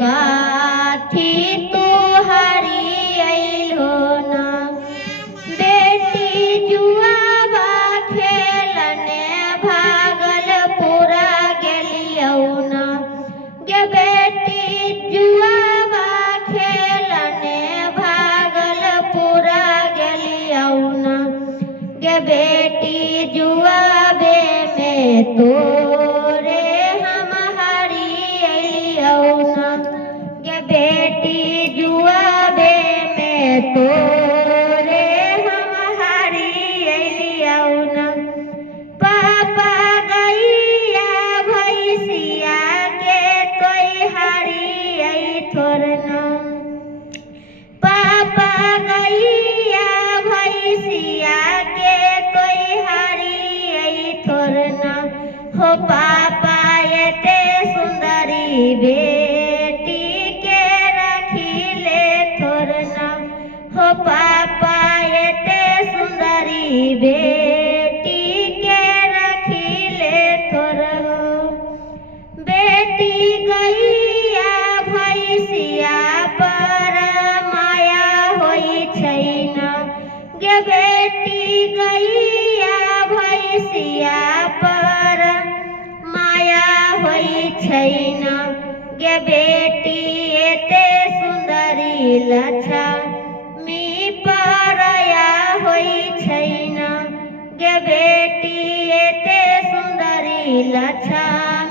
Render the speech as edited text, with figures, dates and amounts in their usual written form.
काठी तू हारी अइलो ना। बेटी जुआबा खेलने भागलपुरा गेलियौ ना। गे बेटी जुआबा खेलने भागलपुरा गेलियौ ना। गे बेटी जुआबे में तोरे हम हारी अइलियौ ना। गे बेटी जुआबे में तोरे हम हारी अइलियौ ना। पापा गैया भैंसिया के तोय हारी अइथोर ना। पापा गैया भैंसिया के तोय हारी अइथोर ना। हो पापा एते सुंदरी बेटी के रखी ले थोर ना। हो पापा एते सुंदरी बेटी के रखी ले थोर हो। बेटी गैया भैंसिया पर माया होई छै ना। गे बेटी गैया भैंसिया पर माया होई छै ना। गे बेटी एते सुंदरी लक्ष्मी परया होई छै ना। गे बेटी एते सुंदरी लक्ष्मी